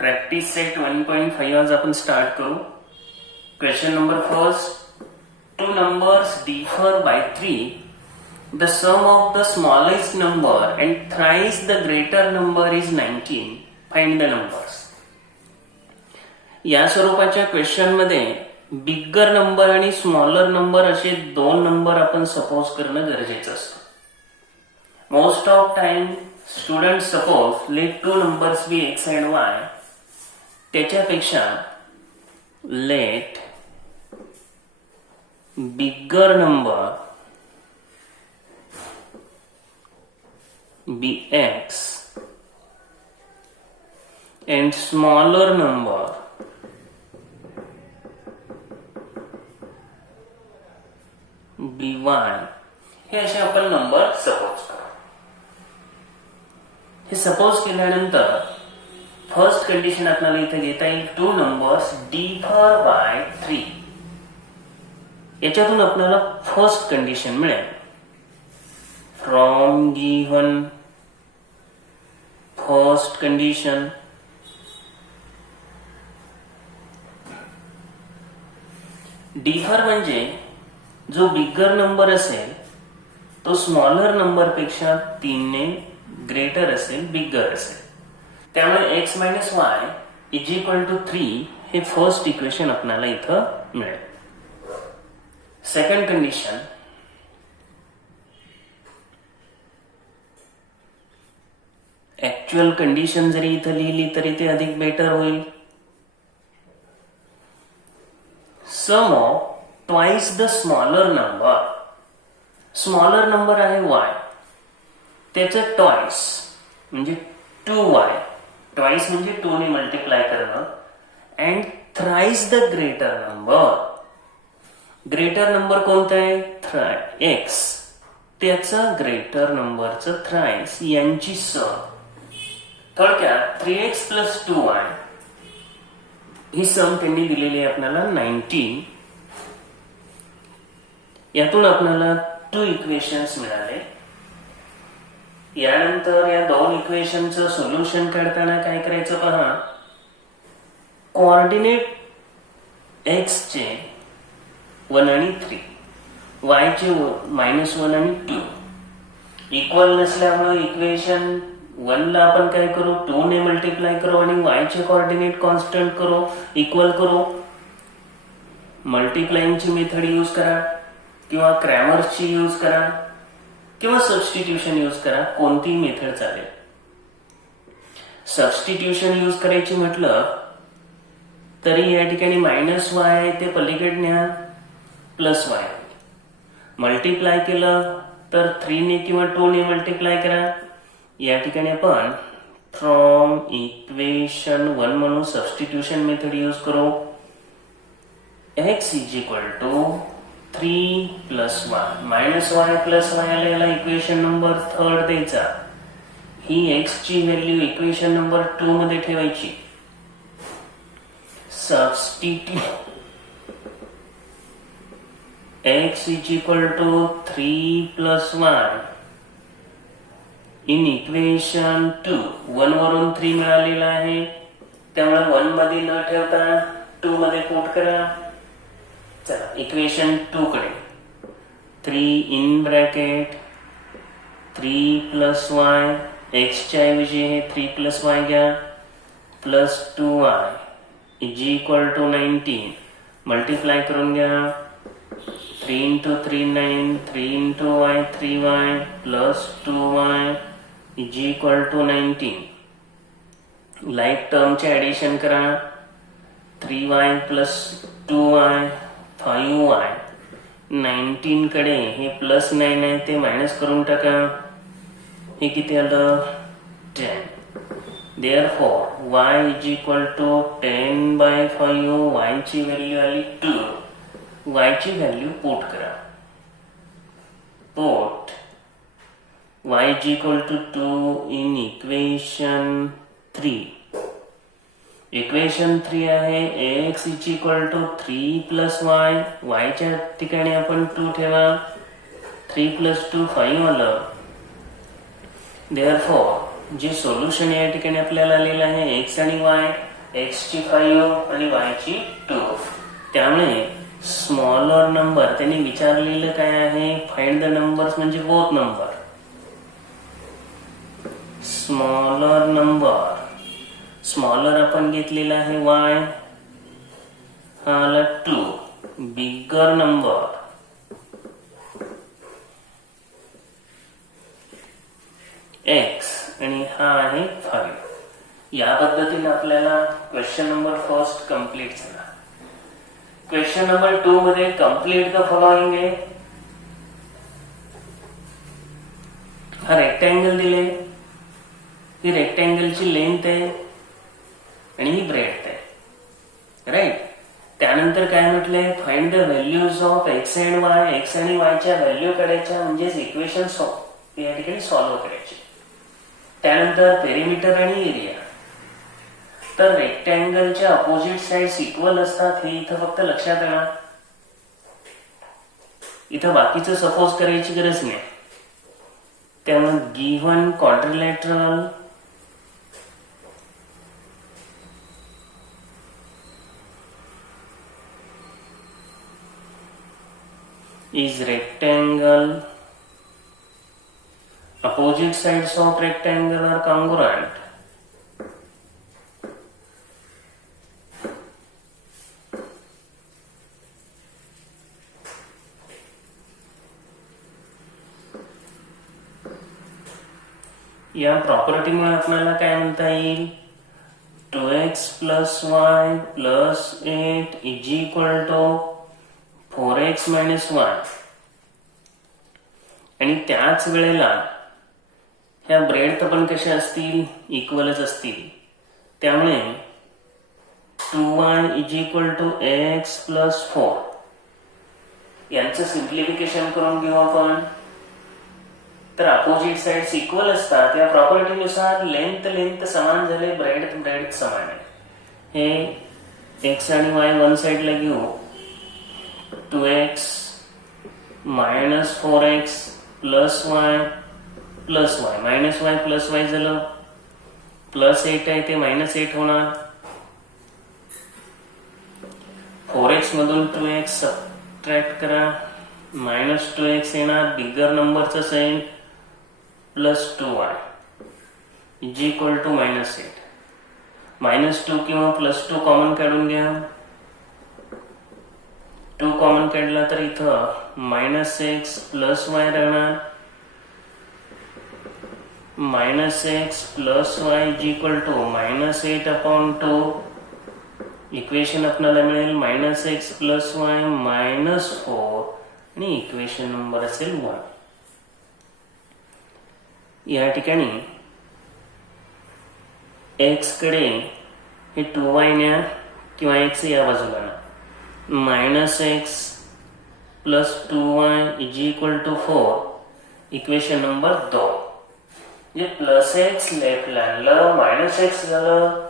Practice set 1.5 आज आपण start करू. Question number first. Two numbers differ by 3. The sum of the smallest number and thrice the greater number is 19. Find the numbers. या स्वरूपाच्या question मध्ये bigger number आणि smaller number असे दोन number आपण सपोज करणं गरजेचं असतं. Most of time student suppose let two numbers be x and y. त्याच्यापेक्षा let bigger number be x and smaller number be y. हे असे आपण नंबर सपोज करू. हे सपोज केल्यानंतर फर्स्ट कंडिशन आपल्याला इथे घेता येईल. Two numbers differ by 3. याच्यातून आपल्याला फर्स्ट कंडिशन मिळेल. From given first condition differ म्हणजे जो बिगर नंबर असेल तो स्मॉलर नंबर पेक्षा 3 ने ग्रेटर असेल, बिगर असेल. त्यामुळे x minus y is equal to 3 हे फर्स्ट इक्वेशन आपल्याला इथं मिळेल. सेकंड कंडिशन ऍक्च्युअल कंडिशन जरी इथं लिहिली तरी ते अधिक बेटर होईल. Sum of twice the smaller number. Smaller number आहे y, त्याचं ट्वाइस म्हणजे 2y. ट्वाइस म्हणजे 2 ने मल्टिप्लाय करणं. And thrice the greater number. Greater number कोणता आहे? x. त्याचा ग्रेटर नंबरचं थ्राइस यांची सम. थोडक्यात 3x प्लस 2y ही सम त्यांनी दिलेली आहे आपल्याला 19. यातून आपल्याला 2 इक्वेशन्स मिळाले. यानंतर या दोन इक्वेशनचं सोल्युशन काढताना काय करायचं पहा. कोऑर्डिनेट x चे 1 आणि 3, y चे -1 आणि 2 इक्वल नसल्यामुळे इक्वेशन 1 ला आपण काय करू, 2 ने मल्टिप्लाय करू आणि y चे कोऑर्डिनेट कॉन्स्टंट करू, इक्वल करू. मल्टिप्लाइंगची मेथड यूज करा किंवा क्रॅमर्सची यूज करा किंवा सबस्टिट्यूशन यूज करा, कोणती मेथड चालेल. सबस्टिट्यूशन यूज करायची म्हटलं तरी या ठिकाणी -y आहे ते पलीकडे न्या, +y. मल्टिप्लाय केलं तर 3 ने किंवा 2 ने मल्टिप्लाय करा. या ठिकाणी आपण फ्रॉम इक्वेशन 1 म्हणून सबस्टिट्यूशन मेथड यूज करू. x is equal to 3 plus y. -y plus y आलेला इक्वेशन नंबर 3 द्यायचा. ही x ची व्हॅल्यू इक्वेशन नंबर 2 मध्ये ठेवायची. Substitute x is equal to 3 plus y in equation 2. 1 वरून 3 मिळालेला आहे त्यामुळे 1 मध्ये न ठेवता 2 मध्ये पुट करा. चला इक्वेशन 2 कडे. 3 in bracket 3 plus y, x च्या ऐवजी हे 3 प्लस y घ्या, plus 2y is equal to 19. Multiply करून घ्या. 3 into 3 9, 3 into y 3y plus 2y is equal to 19. Like टर्मचे ऍडिशन करा. 3y plus 2y 5y. 19 कडे हे प्लस 9 आहे ते मायनस करून टाका. हे किती आलं? 10. Therefore y is equal to 10/5. y ची व्हॅल्यू आली 2. y ची व्हॅल्यू पुट करा. Put y is equal to 2 in equation 3. Equation 3 आहे x is equal to 3 plus y. y च्या ठिकाणी आपण 2 ठेवा. 3 plus 2 5 आलं. Therefore जे सोल्युशन या ठिकाणी आपल्याला आलेलं आहे x आणि y एक्सची 5 आणि वायची 2. त्यामुळे स्मॉलर नंबर त्यांनी विचारलेलं काय आहे, फाइंड द नंबर्स म्हणजे both number. Smaller number, smaller आपण घेतलेला आहे वाय, हा आला 2. बिगर नंबर एक्स आणि हा आहे 5. या पद्धतीने आपल्याला क्वेश्चन नंबर फर्स्ट कंप्लीट झाला. क्वेश्चन नंबर 2 मध्ये कंप्लीट द फॉलोइंग आहे. हा रेक्टँगल दिले, ही रेक्टँगलची लेंथ आहे आणि ही ब्रेड्थ आहे, राईट. त्यानंतर काय म्हटलंय, find the values of x and Y. X आणि वायच्या व्हॅल्यू काढायच्या, म्हणजेच इक्वेशन या ठिकाणी सॉल्व्ह करायचे. त्यानंतर पेरिमीटर आणि एरिया. तर रेक्टँगलच्या अपोजिट साइड्स इक्वल असतात हे इथं फक्त लक्षात आणा. इथं बाकीचं सपोज करायची गरज नाही. त्यामुळे given quadrilateral is rectangle, opposite sides of rectangle are congruent. या प्रॉपर्टीमुळे आपल्याला काय म्हणता येईल, 2x plus y plus 8 is equal to 4x minus 1. आणि त्याच वेळेला ह्या ब्रेड्थ पण कशा असतील, इक्वलच असतील. त्यामुळे 2y is equal to x plus 4. यांचं सिम्प्लिफिकेशन करून घेऊ आपण. तर अपोजिट साइड्स इक्वल असतात, या प्रॉपर्टीनुसार लेंथ समान झाले, ब्रेड्थ समान आहे. हे एक्स आणि वाय वन साइडला घेऊ. 2x minus 4x plus y plus y, minus y plus y झालं, प्लस 8 आहे ते मायनस 8 होणार. 4x मधून 2x सबट्रॅक्ट करा, मायनस 2x येणार, बिगर नंबरचं sign, plus 2y is equal to minus 8. Minus 2 किंवा प्लस 2 कॉमन काढून घ्या. 2 कॉमन काढला तर इथं मायनस एक्स प्लस वाय राहणार. Minus x plus y is equal to minus 8 upon 2. Equation आपल्याला मिळेल minus x plus y minus 4 आणि इक्वेशन नंबर असेल 1. या ठिकाणी एक्स कडे हे 2y न्या किंवा एक्स या बाजूला ना. Minus x plus 2y is equal to 4. Equation number 2. जे प्लस एक्स लेफ्टला आणलं, मायनस एक्स झालं,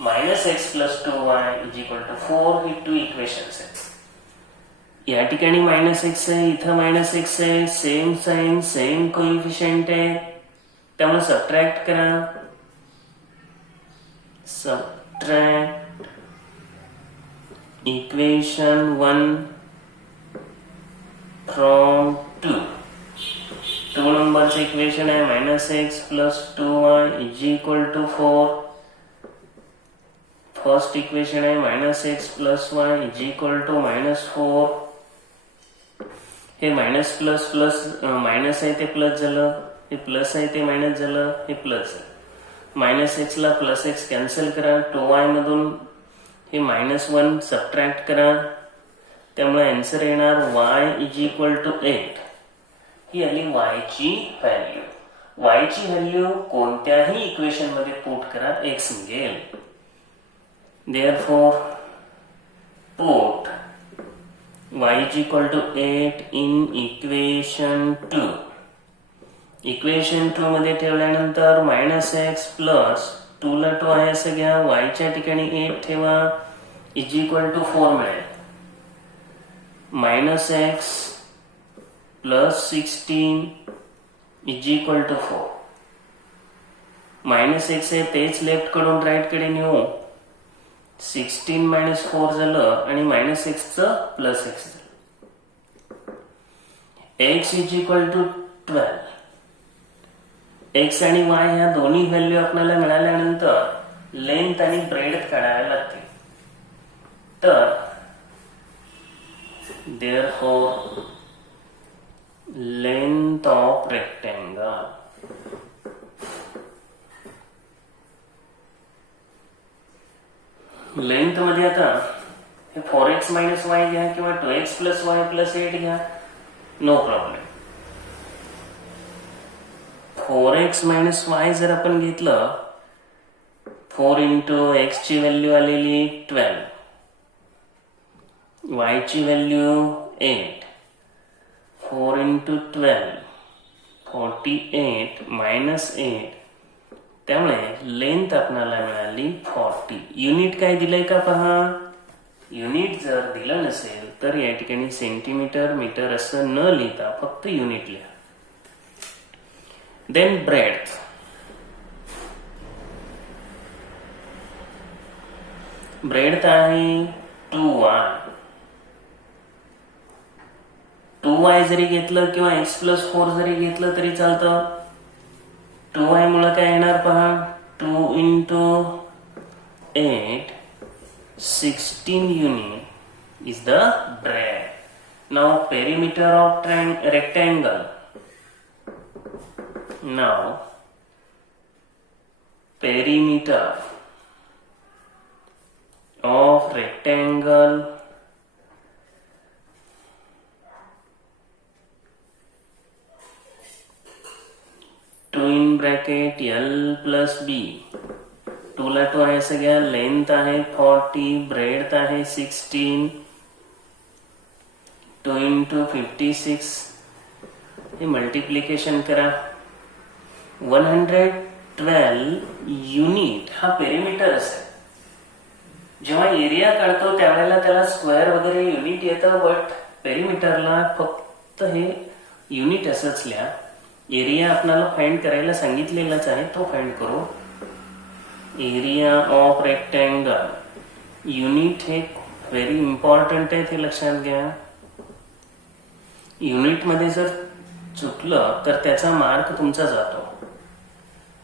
minus x plus 2y is equal to 4. ही 2 इक्वेशन्स आहेत. या ठिकाणी मायनस एक्स आहे, इथं मायनस एक्स आहे, सेम साइन सेम कोइफिशियंट आहे, त्यामुळे सबट्रॅक्ट करा. Subtract equation 1 from 2. 2 नंबरचं इक्वेशन आहे minus x plus 2y is equal to 4. First equation आहे minus x plus y is equal to minus 4. हे मायनस प्लस प्लस मायनस आहे ते प्लस झालं, हे प्लस आहे ते मायनस झालं, हे प्लस झालं. मायनस एक्स ला प्लस एक्स कॅन्सल करा. 2y मधून हे मायनस 1 सबट्रॅक्ट करा, त्यामुळे आन्सर येणार y इज इक्वल टू 8. ही आली y ची व्हॅल्यू. y ची व्हॅल्यू कोणत्याही इक्वेशन मध्ये पुट करा, x मिळेल. Therefore, put y is equal to 8 in equation 2. Equation 2 मध्ये ठेवल्यानंतर मायनस एक्स प्लस 2 ला 2 आहे असं घ्या, y च्या ठिकाणी 8 ठेवा, इज इक्वल टू 4 मिळेल. Minus x plus 16 is equal to 4. Minus x आहे तेच लेफ्ट कडून राईट कडे नेऊ, 16 मायनस 4 झालं आणि मायनस एक्सचं प्लस एक्स झालं. X is equal to 12. X आणि वाय ह्या दोन्ही व्हॅल्यू आपल्याला मिळाल्यानंतर लेंथ आणि ब्रेड काढायला लागते. तर therefore length of rectangle length मध्ये आता हे 4x मायनस वाय घ्या किंवा 2x प्लस वाय प्लस 8 घ्या, no problem. 4x minus Y जर आपण घेतलं, 4 इंटू एक्स ची व्हॅल्यू आलेली 12, y ची व्हॅल्यू 8, 4 इंटू 12 48 मायनस 8. त्यामुळे लेंथ आपल्याला मिळाली 40. युनिट काय दिलंय का पहा. युनिट जर दिलं नसेल तर या ठिकाणी सेंटीमीटर मीटर असं न लिहिता फक्त युनिट लिहा. Then breadth. ब्रेड्थ आहे 2y. 2y जरी घेतलं किंवा x प्लस 4 जरी घेतलं तरी चालतं. 2y मुळे काय येणार पहा. 2 into 8 16 unit is the breadth. Now perimeter of rectangle. Now perimeter of rectangle two in bracket L plus B. 2 ला 2 आहे सगळ्या. लेंथ आहे 40, ब्रेड्थ आहे 16, 2 इंटू 56. हे मल्टिप्लिकेशन करा. 112 युनिट हा पेरिमीटर असेल. जेव्हा एरिया काढतो त्यावेळेला त्याला स्क्वेअर वगैरे युनिट येतं, बट पेरिमीटरला फक्त हे युनिट असंच लिहा. एरिया आपल्याला फाइंड करायला सांगितलेलाच आहे, तो फाइंड करू. एरिया ऑफ रेक्टँगल युनिट हे व्हेरी इम्पॉर्टंट आहे, ते लक्षात घ्या. युनिट मध्ये जर चुकलं तर त्याचा मार्क तुमचा जातो.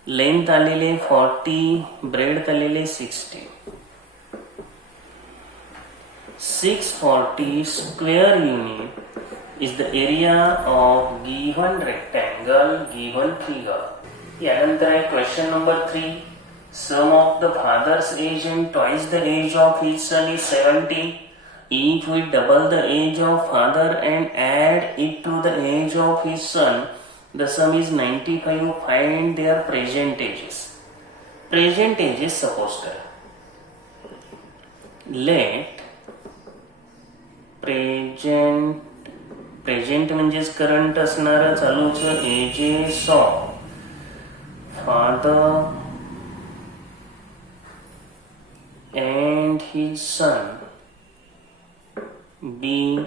लेंथ आलेले 40, ब्रेड्थ आलेले 60. 640 square unit is the area of given rectangle given figure. यानंतर आहे question number 3. Sum of the father's age and twice the age of his son is 70. If we double the age of father and add it to the age of his son, the sum is 95. Find their present ages. Present ages suppose करा. Let present म्हणजेच current असणारं चालूच ages of father and his son be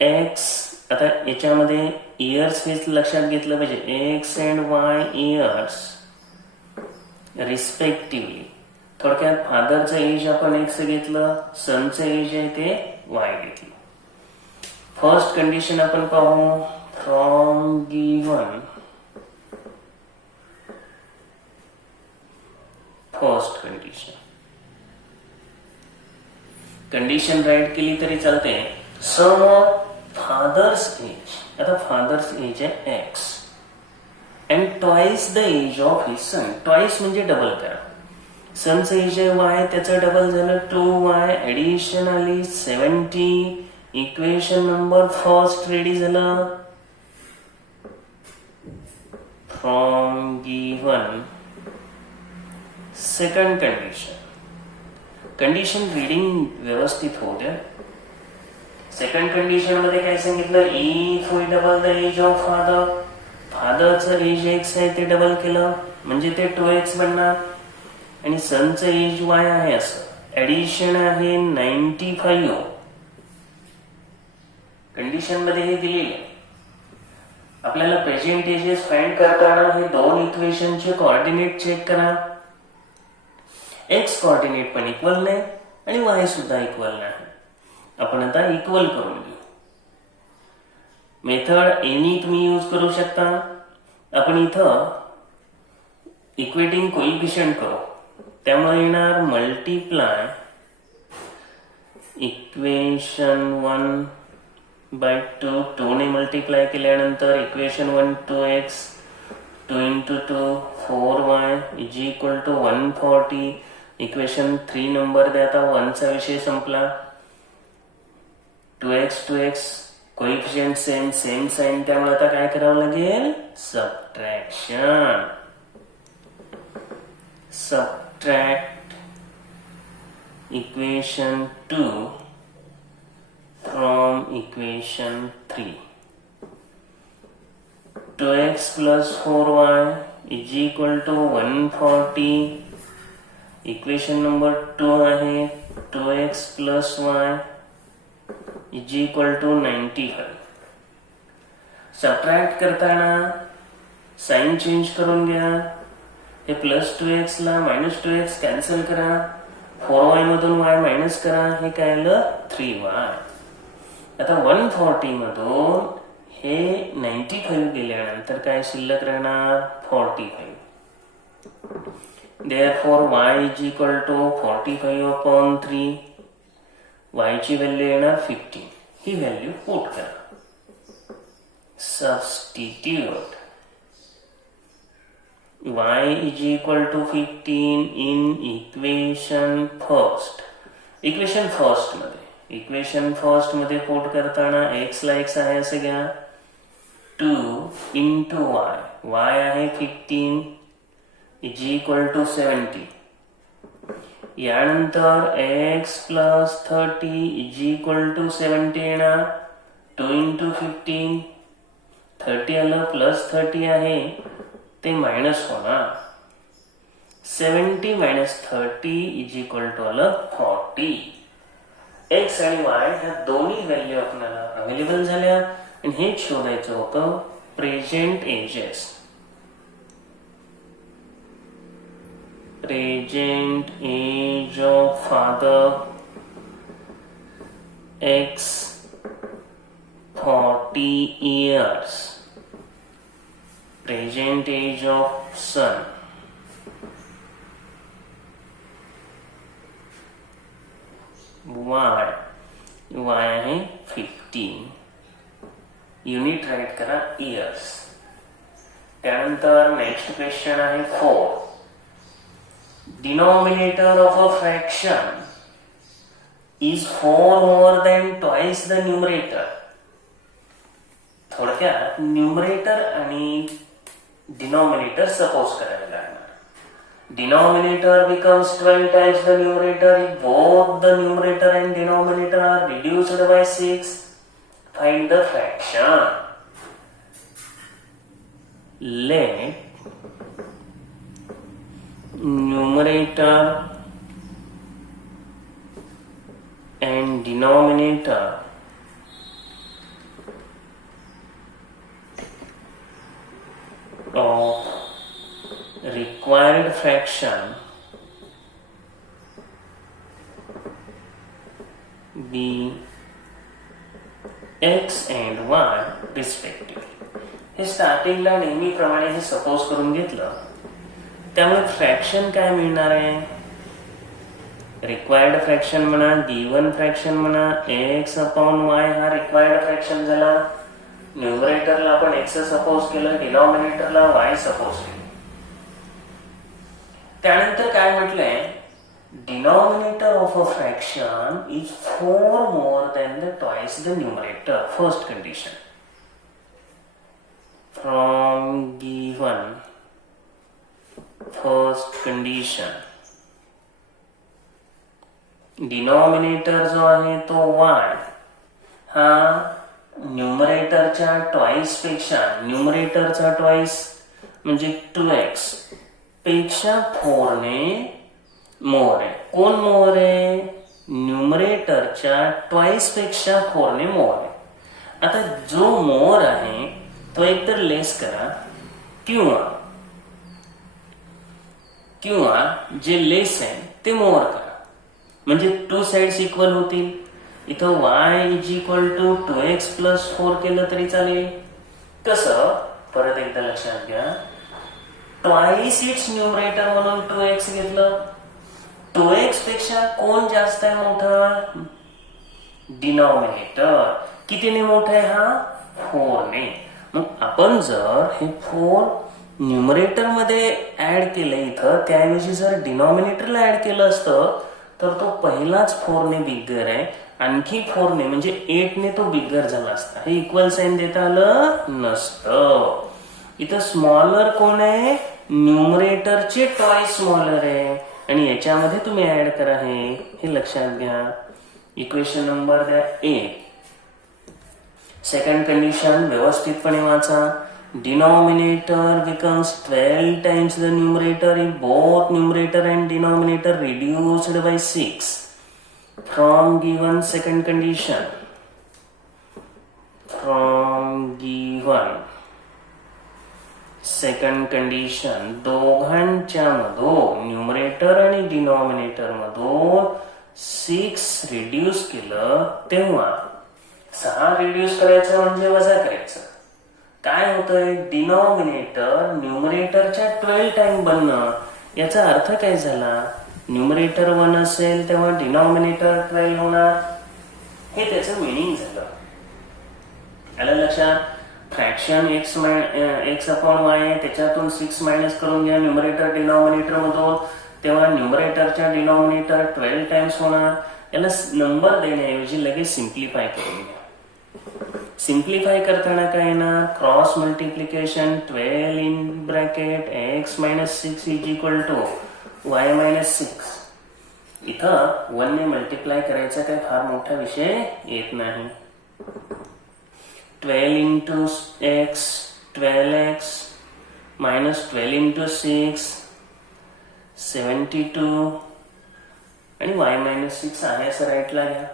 x. आता याच्यामध्ये years हेच लक्षात घेतलं पाहिजे. X and y years respectively. थोडक्यात फादरचं एज आपण एक्स घेतलं, सनचं एज आहे ते वाय घेतलं. फर्स्ट कंडिशन आपण पाहू. From given first condition write केली तरी चालते. Sum of father's age. आता फादर्स एज आहे x and twice the age of his son. Twice म्हणजे डबल करा. सनचं एज आहे वाय, त्याचं डबल झालं 2y. ऍडिशन आली 70. इक्वेशन नंबर फर्स्ट रेडी झालं. From given second condition reading व्यवस्थित होऊ द्या. सेकंड कंडिशन मध्ये काय सांगितलं. If we double the age of father. फादरचं एज एक्स आहे ते डबल केलं म्हणजे ते 2x बनणार आणि सनचं एज वाय आहे असं. ऍडिशन आहे 95. कंडिशन मध्ये हे दिलेले. आपल्याला प्रेझेंट एजेस फाइंड करताना हे दोन इक्वेशनचे कोऑर्डिनेट चेक करा. एक्स कोऑर्डिनेट पण इक्वल नाही आणि वाय सुद्धा इक्वल नाही. आपण आता इक्वल करून घेऊ. मेथड एनी तुम्ही यूज करू शकता. आपण इथं इक्वेटिंग कोइफिशियंट करू. त्यामुळे येणार मल्टिप्लाय इक्वेशन 1 बाय 2. 2 ने मल्टिप्लाय केल्यानंतर equation 1 2x 2 into 2 4y is equal to 140. Equation 3 number द्या. आता 1 चा विषय संपला. 2x coefficient same sign. त्यामुळे आता काय करावं लागेल? Subtraction. Subtract equation 2 from equation 3. 2x plus 4y is equal to 140. Equation number 2 आहे 2x plus y is equal to 95. Subtract करताना साइन चेंज करून घ्या. हे प्लस 2x ला मायनस 2x कॅन्सल करा. 4y मधून y मायनस करा. हे काय आलं? 3y. आता 140 मधून हे 95 गेल्यानंतर काय शिल्लक राहणार? 45. Therefore y is equal to 45/3. y ची व्हॅल्यू येणार 15. ही व्हॅल्यू पुट करा. Substitute y is equal to 15 in equation first. Equation first मध्ये पुट करताना x ला x आहे असे घ्या. 2 into y आहे 15 इज इक्वल टू 70. यानंतर x plus 30 is equal to 70 येणार. 2 into 15 30 आलं प्लस 30 आहे ते मायनस होणार. 70 मायनस 30 इज इक्वल टू आलं 40. एक्स आणि वाय ह्या दोन्ही व्हॅल्यू आपल्याला अवेलेबल झाल्या आणि हे शोधायचं होतं present ages. Present age of father x 40 years. Present age of son y आहे 15. युनिट राईट करा इयर्स. त्यानंतर नेक्स्ट क्वेश्चन आहे 4. Denominator of a fraction is 4 more than twice the numerator. थोडक्यात न्यूमरेटर आणि डिनॉमिनेटर सपोज करावे लागणार. Denominator becomes 12 times the numerator if both the numerator and denominator are reduced by 6. Find the fraction. Let numerator and denominator of required fraction be x and y respectively. हे स्टार्टिंगला नेहमीप्रमाणे हे suppose करून घेतलं. त्यामुळे fraction काय मिळणार आहे? रिक्वायर्ड फ्रॅक्शन म्हणा, गिवन फ्रॅक्शन म्हणा. x/y हा रिक्वायर्ड फ्रॅक्शन झाला. न्यूमरेटरला आपण x सपोज केलं, डिनॉमिनेटरला y सपोज केलं. त्यानंतर काय म्हटलंय? Denominator of a fraction is 4 more than the twice the numerator. First condition. From given first condition denominator जो आहे तो y हा न्यूमरेटरच्या ट्वाइस पेक्षा, न्यूमरेटरचा ट्वाइस म्हणजे 2x पेक्षा 4 ने मोर आहे. कोण मोर आहे? न्यूमरेटरच्या ट्वाइस पेक्षा 4 ने मोर आहे. आता जो मोर आहे तो एकतर लेस करा किंवा किंवा जे लेस आहे ते मोर करा, म्हणजे टू साइड्स इक्वल होतील. इथं y is equal to 2x plus 4 केलं तरी चालेल. कसं, परत एकदा लक्षात घ्या, ट्वाइस इट्स न्यूमरेटर म्हणून 2x घेतलं. 2x पेक्षा कोण जास्त आहे मोठा? डिनॉमिनेटर. कितीने मोठा आहे हा? 4 ने. मग आपण जर हे 4 न्यूमरेटर मध्ये ऍड केलं इथं, त्याऐवजी जर डिनॉमिनेटरला ऍड केलं असतं तर तो पहिलाच 4 ने बिगर आहे, आणखी 4 ने म्हणजे 8 ने तो बिगर झाला असता. हे इक्वल साइन देता आलं नसतं. इथं स्मॉलर कोण आहे? न्यूमरेटरचे टॉईस स्मॉलर आहे, आणि याच्यामध्ये तुम्ही ऍड करा हे लक्षात घ्या. इक्वेशन नंबर द्या 1. सेकंड कंडिशन व्यवस्थितपणे वाचा. Denominator becomes 12 times the numerator if both numerator and denominator reduced by 6 from given second condition. From given second condition, दोघांच्या मधून न्यूमरेटर आणि डिनॉमिनेटर मधून 6 रिड्यूस केलं तेव्हा 6 रिड्यूस करायचं म्हणजे वजा करायचं. काय होतंय? डिनॉमिनेटर न्यूमरेटरच्या 12 टाइम बनणं. याचा अर्थ काय झाला? न्यूमरेटर 1 असेल तेव्हा डिनॉमिनेटर 12 होणार, हे त्याचं मिनिंग झालं. आलं लक्षात? फ्रॅक्शन x अपॉन y आहे, त्याच्यातून 6 मायनस करून घ्या न्यूमरेटर डिनॉमिनेटर मधून, तेव्हा न्यूमरेटरच्या डिनॉमिनेटर 12 टाइम्स होणार. याला नंबर देण्याऐवजी लगेच सिम्प्लिफाय करून घ्या. सिम्प्लिफाय करताना काय येणार? Cross multiplication 12 in bracket x minus 6 is equal to y minus 6. इथं 1 ने मल्टिप्लाय करायचा काय फार मोठा विषय येत नाही. 12 into x 12x minus 12 into 6 72 आणि y मायनस 6 आहे असं राईटला घ्या.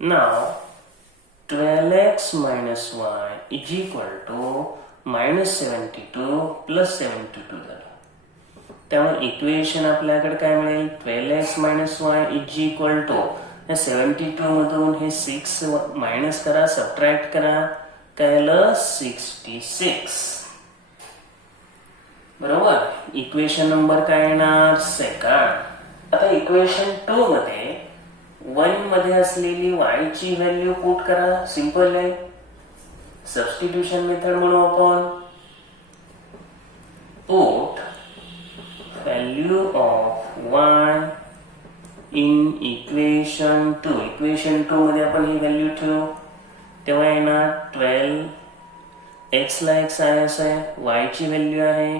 नाव 12x minus y is equal to minus 72 plus 72 झालं. त्यामुळे इक्वेशन आपल्याकडे काय मिळेल? 12x minus y is equal to 72 मधून हे 6 मायनस करा, सबट्रॅक्ट करा, काय आलं? 66. बरोबर. इक्वेशन नंबर काय येणार? सेकंड. आता इक्वेशन 2 मध्ये 1 मध्ये असलेली y ची व्हॅल्यू पुट करा. सिंपल आहे. सबस्टिट्यूशन मेथड म्हणू आपण. Put value of y in equation 2. Equation 2 मध्ये आपण ही व्हॅल्यू ठेवू, तेव्हा येणार 12. x ला x आहे असं आहे, y ची व्हॅल्यू आहे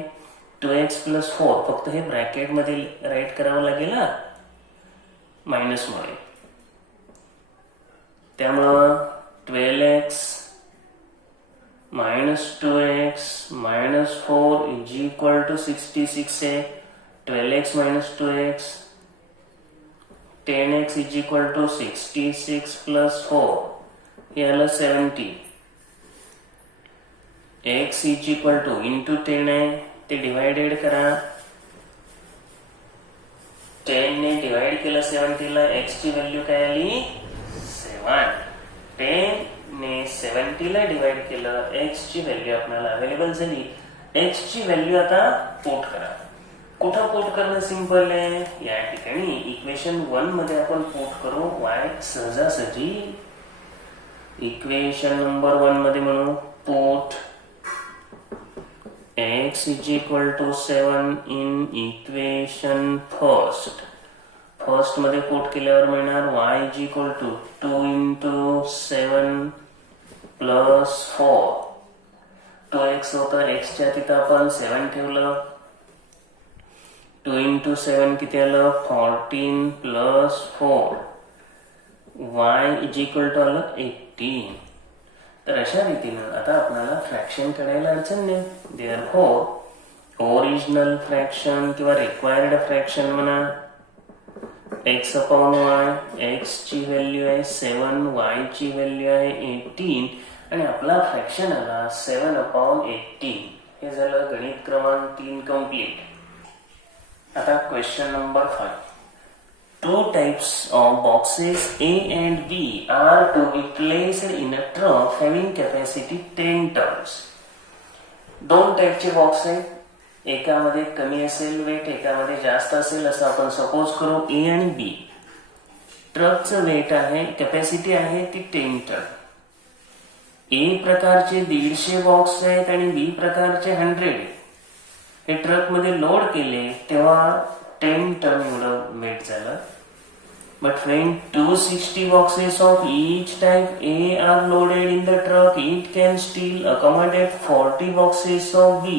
2x प्लस 4. फक्त हे ब्रॅकेट मध्ये राईट करावं लागेल मायनस मुळे. त्यामुळं 12x minus 2x minus 4 is equal to 66 आहे. 12x minus 2x 10x is equal to 66 plus 4 हे आलं 70. x इज इक्वल टू इंटू 10 आहे, ते डिवायडेड करा. 10 ने डिवाइड केलं 70 ला, x ची व्हॅल्यू काय आली? 7. 10 ने 70 ला डिवाइड केलं, x ची व्हॅल्यू आपल्याला अवेलेबल झाली. x ची व्हॅल्यू आता पुट करा. कुठं पुट करणं सिंपल आहे? या ठिकाणी इक्वेशन 1 मध्ये आपण पुट करू y सहजासहजी. इक्वेशन नंबर 1 मध्ये म्हणू put x is equal to 7 in equation first. First मध्ये पुट केल्यावर मिळणार y is equal to 2 into 7 plus 4. 2x होता, x च्या तिथं आपण 7 ठेवलं. 2 into 7 किती आलं? 14 plus 4. y is equal to आलं 18. तर अशा रीतीनं आता आपल्याला फ्रॅक्शन काढायला अडचण नाही. देअरफॉर ओरिजिनल फ्रॅक्शन किंवा रिक्वायर्ड फ्रॅक्शन म्हणा x अपॉन y. x ची व्हॅल्यू आहे 7, y ची व्हॅल्यू आहे 18 आणि आपला फ्रॅक्शन आला 7 अपॉन 18. हे झालं गणित क्रमांक 3 कंप्लीट. आता question number 5. Two types of boxes A and B are to be placed in a truck having capacity 10 tons. दोन टाईपचे बॉक्स आहेत, एकामध्ये कमी असेल वेट, एकामध्ये जास्त असेल असं आपण सपोज करू. ए आणि बी. ट्रकचं वेट आहे, कॅपॅसिटी आहे ती 10 टन. ए प्रकारचे 150 बॉक्स आहेत आणि बी प्रकारचे 100. हे ट्रक मध्ये लोड केले तेव्हा 10 टन एवढं वेट झालं. But when 260 boxes of each type A are loaded in the truck, it can still accommodate 40 boxes of B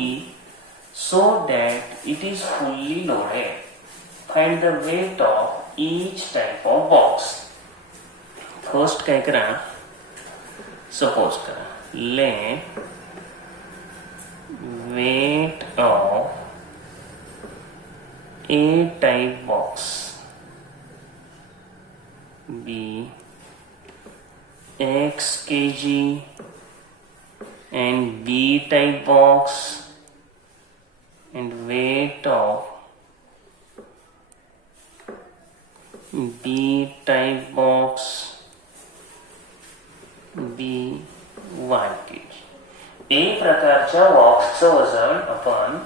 so that it is fully loaded. Find the weight of each type of box. First काय करा, suppose करा, let weight of A type box be x kg and B type box and weight of B type box be y kg. A प्रकारच्या बॉक्सचं वजन आपण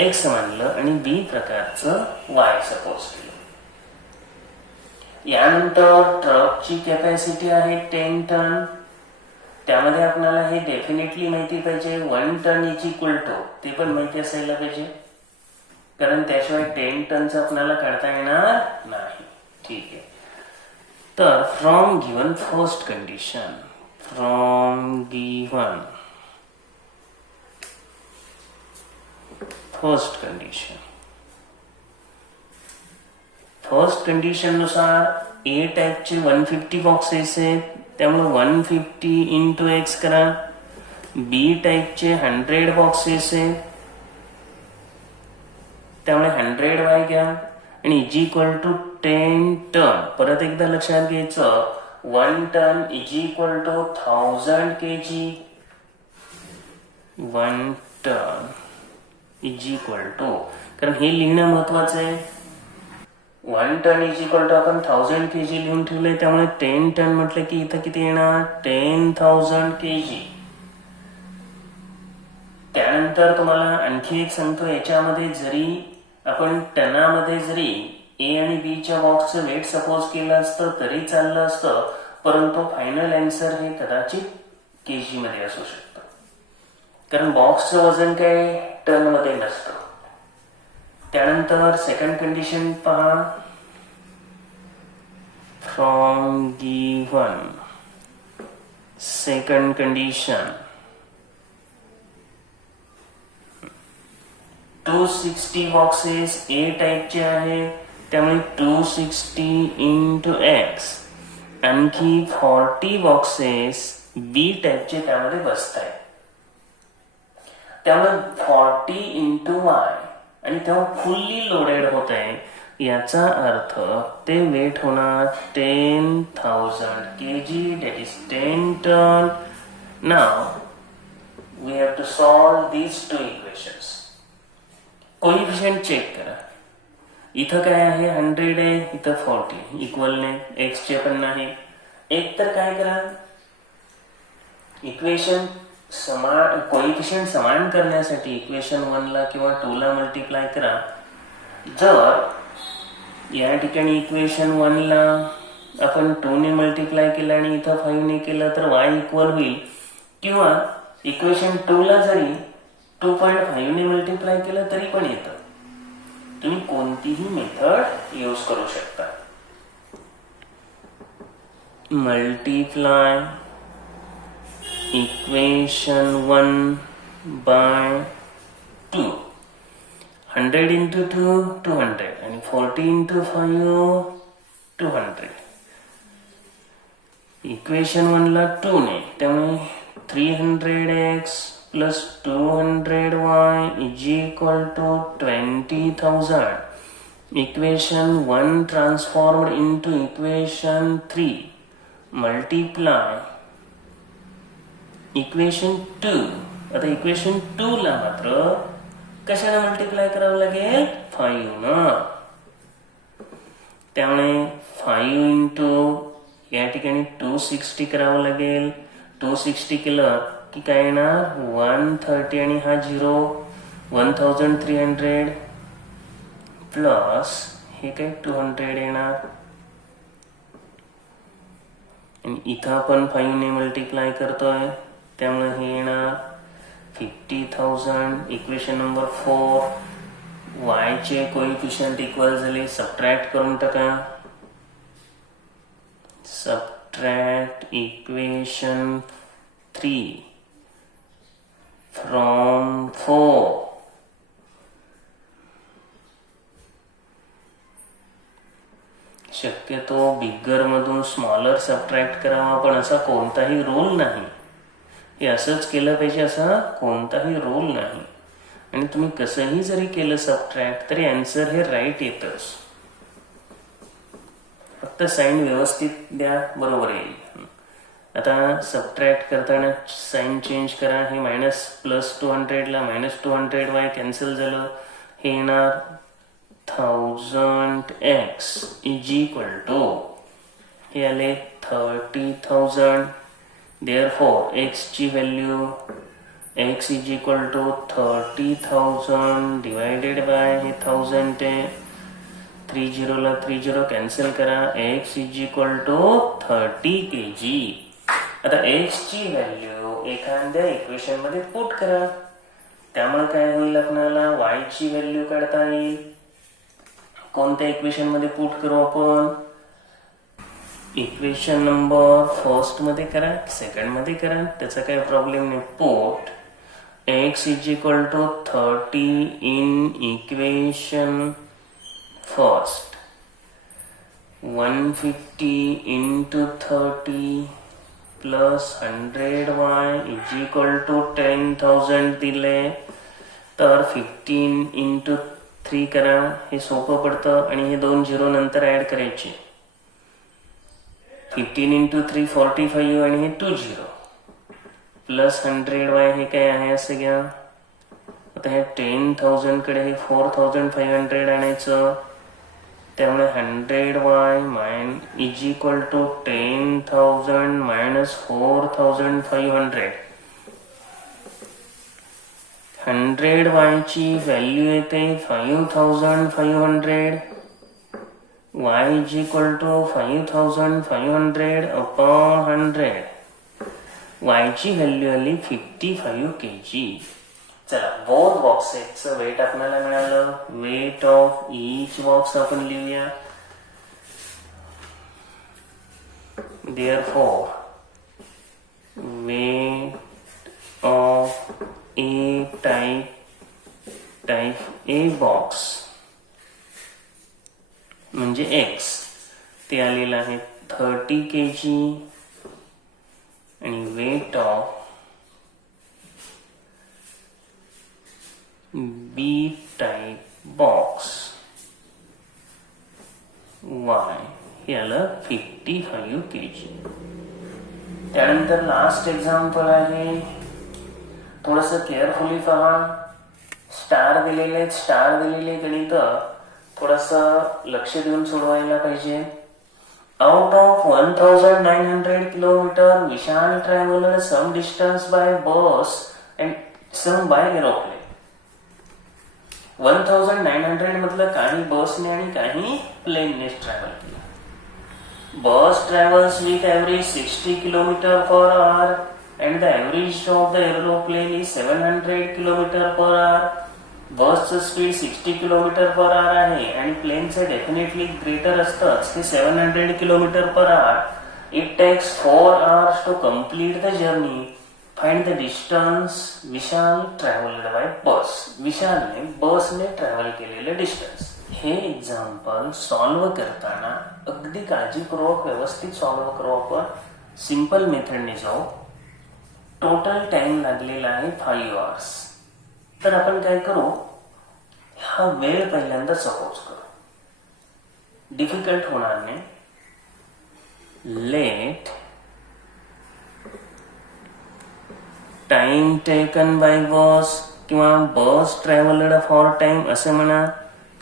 x मानलं आणि B प्रकारचं y suppose केलं. यानंतर ट्रकची कॅपॅसिटी आहे 10 टन. त्यामध्ये आपल्याला हे डेफिनेटली माहिती पाहिजे 1 टन इज इक्वल टू, ते पण माहिती असायला पाहिजे, कारण त्याशिवाय 10 टनचं आपल्याला काढता येणार नाही. ठीक आहे. तर from given first condition, from given first condition, first condition नुसार ए टाइपचे 150 बॉक्सेस आहेत, त्यामुळे 150 इंटू एक्स करा. बी टाइपचे 100 बॉक्सेस आहेत, त्यामुळे 100 वाय घ्या आणि इज इक्वल टू 10 टन. परत एकदा लक्षात घ्यायचं 1 ton is equal to 1000 kg. 1 ton is equal to, कारण हे लिहिणं महत्वाचं आहे. 1 टन इज इक्वल टू आपण 1000 kg लिहून ठेवलंय, त्यामुळे 10 टन म्हटलं की इथं किती येणार 10,000 kg. त्यानंतर तुम्हाला आणखी एक सांगतो, याच्यामध्ये जरी आपण टनामध्ये जरी ए आणि बी च्या बॉक्सचं वेट सपोज केलं असतं तरी चाललं असतं, परंतु फायनल आन्सर हे कदाचित केजी मध्ये असू शकतं, कारण बॉक्सचं वजन काय टन मध्ये नसतं. त्यानंतर सेकंड कंडिशन पहा, from given second condition 260 boxes A टाइपचे आहे, त्यामुळे 260 इंटू एक्स, आणखी 40 बॉक्सेस बी टाइपचे त्यामध्ये बसत आहेत, त्यामुळे 40 इंटू वाय आणि तेव्हा फुल्ली लोडेड होत आहे. याचा अर्थ ते वेट होणार 10,000 kg, that is 10 ton. Now we have to solve these two equations. Coefficient check करा. इथं काय आहे 100 आहे, इथं 40 इक्वल नाही, एक्स चे पण नाही. एक तर काय करा, इक्वेशन समान कोएफिशिएंट समान करण्यासाठी इक्वेशन 1 ला किंवा 2 ला मल्टिप्लाय करा. जर या ठिकाणी इक्वेशन 1 ला आपण 2 ने मल्टिप्लाय केलं आणि इथं 5 ने केलं तर y इक्वल होईल, किंवा इक्वेशन 2 ला जरी 2.5 ने मल्टिप्लाय केलं तरी पण येतं. तुम्ही कोणतीही मेथड यूज करू शकता. Multiply equation 1 bye 2. 100 into 2 200 आणि 40 into 5 200. इक्वेशन 1 ला 2 ने, त्यामुळे 300x plus 200y is equal to 20,000. Equation 1 transformed into equation 3. Multiply equation 2. आता इक्वेशन 2 ला मात्र कशाने मल्टिप्लाय करावं लागेल 5 ना. त्यामुळे 5 इंटू या ठिकाणी 260 करावं लागेल. 260 केलं की काय येणार 130 आणि हा 0 1300 प्लस हे काय 200 येणार आणि इथं आपण 5 ने मल्टिप्लाय करतोय त्यामुळे हे येणार 50,000. Equation number 4. y चे कोइफिशियंट इक्वल झाले, सबट्रॅक्ट करून टाका. Subtract equation 3 from 4. शक्यतो बिगर मधून स्मॉलर सबट्रॅक्ट करावा, पण असा कोणताही रूल नाही. हे असंच केलं पाहिजे असा कोणताही रूल नाही. आणि तुम्ही कसंही जरी केलं सबट्रॅक्ट तरी आन्सर हे राईट येतच. फक्त साइन व्यवस्थित द्या, बरोबर येईल. आता सबट्रॅक्ट करताना साइन चेंज करा. हे मायनस प्लस 200 ला मायनस 200y कॅन्सल झालं. हे येणार 1000x इज इक्वल टू हे आले 30,000. Therefore, x ची value x is equal to 30,000 divided by हे 1000 आहे. 30 ला 30 कॅन्सल करा. x is equal to 30 kg. आता x ची व्हॅल्यू एखाद्या इक्वेशन मध्ये पुट करा. त्यामुळे काय होईल आपल्याला y ची व्हॅल्यू काढता येईल. कोणत्या इक्वेशन मध्ये पुट करू आपण? इक्वेशन नंबर फर्स्ट मध्ये करा, सेकंड मध्ये करा, त्याचा काही प्रॉब्लेम नाही. Put x is equal to 30 in equation first 150 into 30 plus 100y is equal to 10,000 दिले. तर 15 इंटू 3 करा. हे सोपं पडतं आणि हे 2 झिरो नंतर ऍड करायचे. 15 इंटू 3 45 आणि हे 2 झिरो प्लस 100y हे काय आहे असं घ्या. आता हे 10,000 कडे हे 4,500 आणायचं. त्यामुळे 100y mine is equal to 10,000 minus 4,500. 100y ची व्हॅल्यू येते 5,500. y is equal to 5,500 upon 100. y ची व्हॅल्यू आली 55 kg. चला, बोथ बॉक्सेसचं वेट आपल्याला मिळालं. वेट ऑफ इच बॉक्स आपण लिहूया. Therefore, weight of type A box म्हणजे x ते आलेलं आहे 30 kg आणि weight of B type box y हे आलं 55 kg. त्यानंतर लास्ट एक्झाम्पल आहे. थोडस केअरफुली पहा. स्टार दिलेले गणित थोडस लक्ष देऊन सोडवायला पाहिजे. Out of 1900 kilometre Vishal travel some distance by bus and some by aeroplane. 1900 मधलं काही बसने आणि काही प्लेनने ट्रॅव्हल केलं. Bus travels with average 60 kilometre per hour and the average of the aeroplane is 700 km per hour. बसचं स्पीड 60 किलोमीटर पर आवर आहे आणि प्लेनचं डेफिनेटली ग्रेटर असतंच. हे 700 kilometre per hour. It takes 4 hours to complete the journey. Find the distance Vishal travelled by bus. विशालने बसने travel केलेलं distance. हे एक्झाम्पल सॉल्व्ह करताना अगदी काळजीपूर्वक व्यवस्थित सॉल्व्ह करू आपण. सिंपल मेथडने जाऊ. टोटल टाइम लागलेला आहे 5 hours. तर आपण काय करू, हा वेळ पहिल्यांदा सपोज करू. डिफिकल्ट होणार नाही. लेट टाइम टेकन बाय बस किंवा बस ट्रॅव्हल्ड फॉर टाइम असं म्हणा,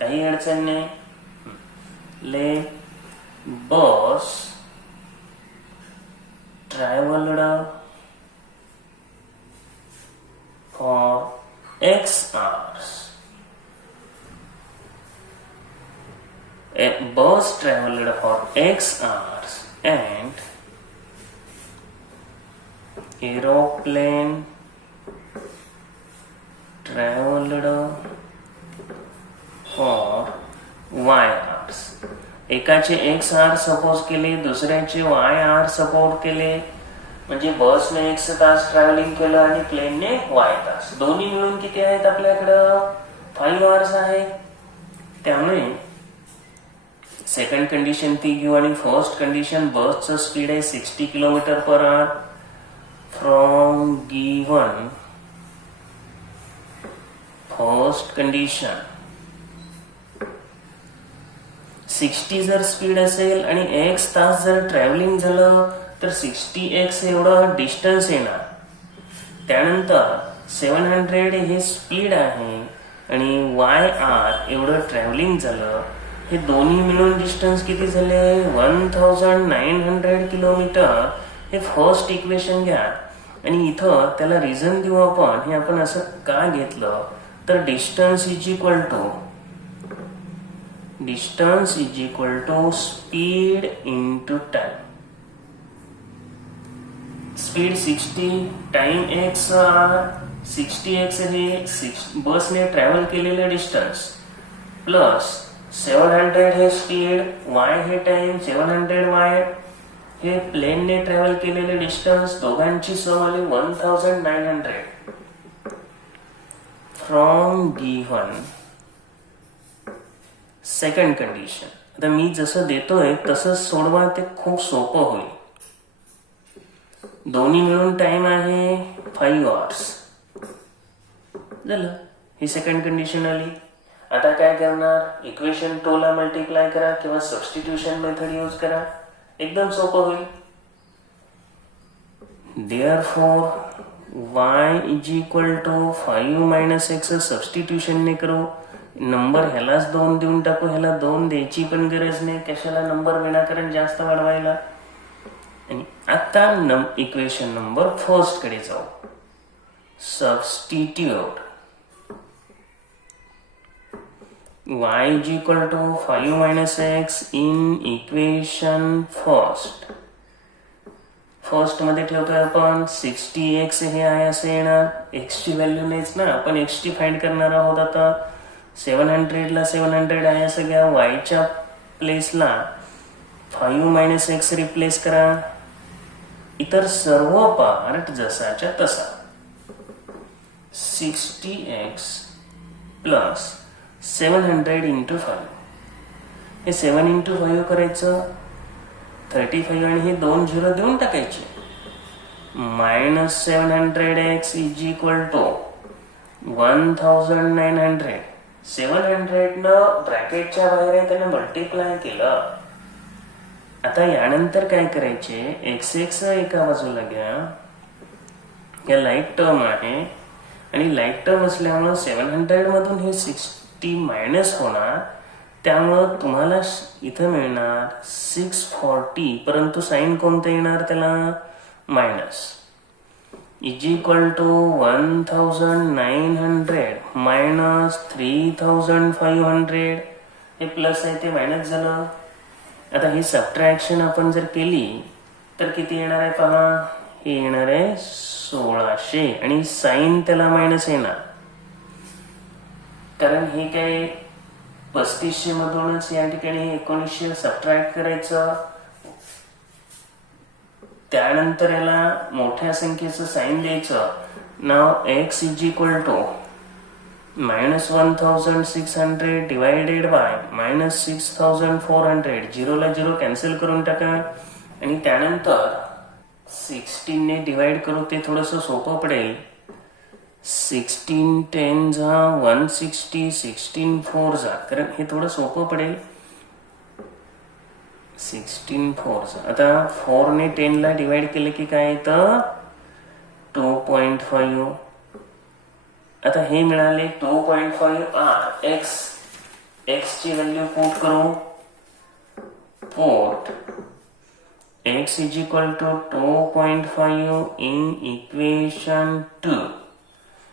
काही अडचण नाही. Let bus travelled for X hours. A bus traveled for X hours and aeroplane traveled for Y hours. एकाचे X hour सपोज केले, दुसऱ्याचे Y hour सपोर्ट केले, म्हणजे बसने X तास ट्रॅव्हलिंग केलं आणि प्लेनने Y तास. दोन्ही मिळून किती आहेत आपल्याकडं? 5 hours आहे. त्यामुळे सेकंड कंडिशन ती घेऊ आणि फर्स्ट कंडिशन बसचं स्पीड आहे 60 kilometre per our from given first condition. 60 जर स्पीड असेल आणि X तास जर ट्रॅव्हलिंग झालं तर 60x एवढं डिस्टन्स येणार. त्यानंतर 700 हे स्पीड आहे आणि YR एवढं ट्रॅव्हलिंग झालं. हे दोन्ही मिळून डिस्टन्स किती झाले? 1900 किलोमीटर. हे फर्स्ट इक्वेशन घ्या आणि इथं त्याला रिझन देऊ आपण. हे आपण असं का घेतलं तर distance is equal to speed into time. Speed 60, time X, 60x हे बसने ट्रॅव्हल केलेलं डिस्टन्स प्लस 700 हे स्पीड, Y हे टाइम, 700Y हे प्लेनने ट्रॅव्हल केलेले डिस्टन्स. दोघांची सम आली 1900 फ्रॉम गिव्हन सेकंड कंडिशन. आता मी जसं देतोय तसंच सोडवा, ते खूप सोपं होईल. दोन्ही मिळून टाइम आहे 5 hours. झालं, ही सेकंड कंडिशन आली. आता काय करणार? इक्वेशन 2 ला मल्टिप्लाय करा किंवा सबस्टिट्यूशन मेथड यूज करा, एकदम सोपं होईल. Therefore y is equal to 5 - x substitution ने करू. नंबर ह्यालाच 2 देऊन टाकू, ह्याला 2 द्यायची पण गरज नाही, कशाला नंबर विनाकारण जास्त वाढवायला. आणि आता इक्वेशन नंबर फर्स्ट कडे जाऊ. Substitute y is equal to 5 - x in equation first. First मध्ये ठेवतोय आपण 60x हे आहे असं येणार. x ची व्हॅल्यू नाहीच ना, आपण x ची फाइंड करणार आहोत. आता 700 ला 700 आहे असं घ्या. y च्या प्लेसला 5 - x रिप्लेस करा. इतर सर्व पार्ट जसाच्या तसा. 60x plus 700 into 5. हे 7 इंटू 5 करायचं 35 आणि हे 2 0 देऊन टाकायचे. -700x is equal to 1900. 700 न ब्रॅकेटच्या बाहेर आहे त्याने मल्टिप्लाय केलं. आता यानंतर काय करायचे? x एका बाजूला घ्या. या लाईट टर्म आहे आणि लाईट टर्म असल्यामुळे 700 मधून हे 60 मायनस होणार. त्यामुळं तुम्हाला इथं मिळणार 640, परंतु साइन कोणतं येणार त्याला? Minus. Is equal to 1900 minus 3500. हे प्लस आहे ते मायनस झालं. आता ही सबट्रॅक्शन आपण जर केली तर किती येणार आहे पहा. हे येणार आहे 1600 आणि साइन त्याला मायनस येणार, कारण हे काय 3500 मधूनच या ठिकाणी 1900 सबट्रॅक्ट करायचं. त्यानंतर याला मोठ्या संख्येचं साइन द्यायचं. नाव x is equal to -1600 divided by -6400. 0 ला 0 कॅन्सल करून टाका आणि त्यानंतर 16 ने डिवाइड करू. ते थोडंसं सोपं पडेल. 16 10 160, 16 4 कारण हे थोडं सोपं पडेल. 16 4 आता 4 ने 10 ला डिवाइड केलं की काय येतं? 2.5 आता हे मिळाले 2.5 एक्स ची व्हॅल्यू पुट करू. Put x is equal to 2.5 in equation 2.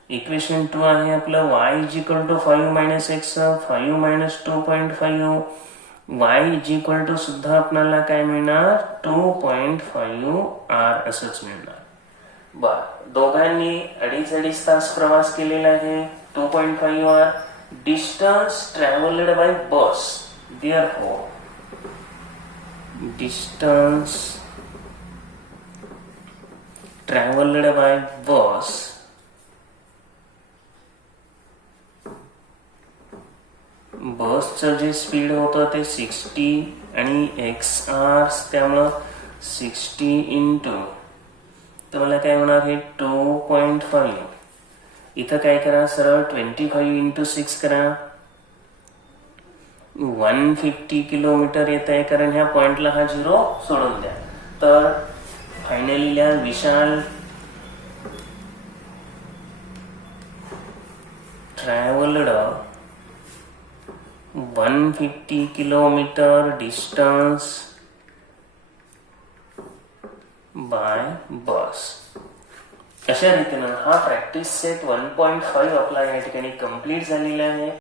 Equation 2 आहे आपलं y is equal to 5 minus x, 5 minus 2.5. y is equal to सुद्धा आपल्याला काय मिळणार 2.5 r असंच मिळणार. बर, दोघांनी 2.5 तास प्रवास केलेला आहे. 2.5 r distance travelled by bus. Therefore distance traveled by bus बसचं जे स्पीड होतं ते 60 आणि x आवर्स, त्यामुळं 60 इंटू, तर मला काय होणार हे 2.5. इथं काय करा, सरळ 25 इंटू 6 करा. 150 किलोमीटर येत आहे, कारण ह्या पॉइंटला हा 0 सोडून द्या. तर finally Vishal travelled 150 kilometre distance by बस. अशा रीतीनं हा प्रॅक्टिस सेट 1.5 आपला या ठिकाणी कंप्लीट झालेला आहे.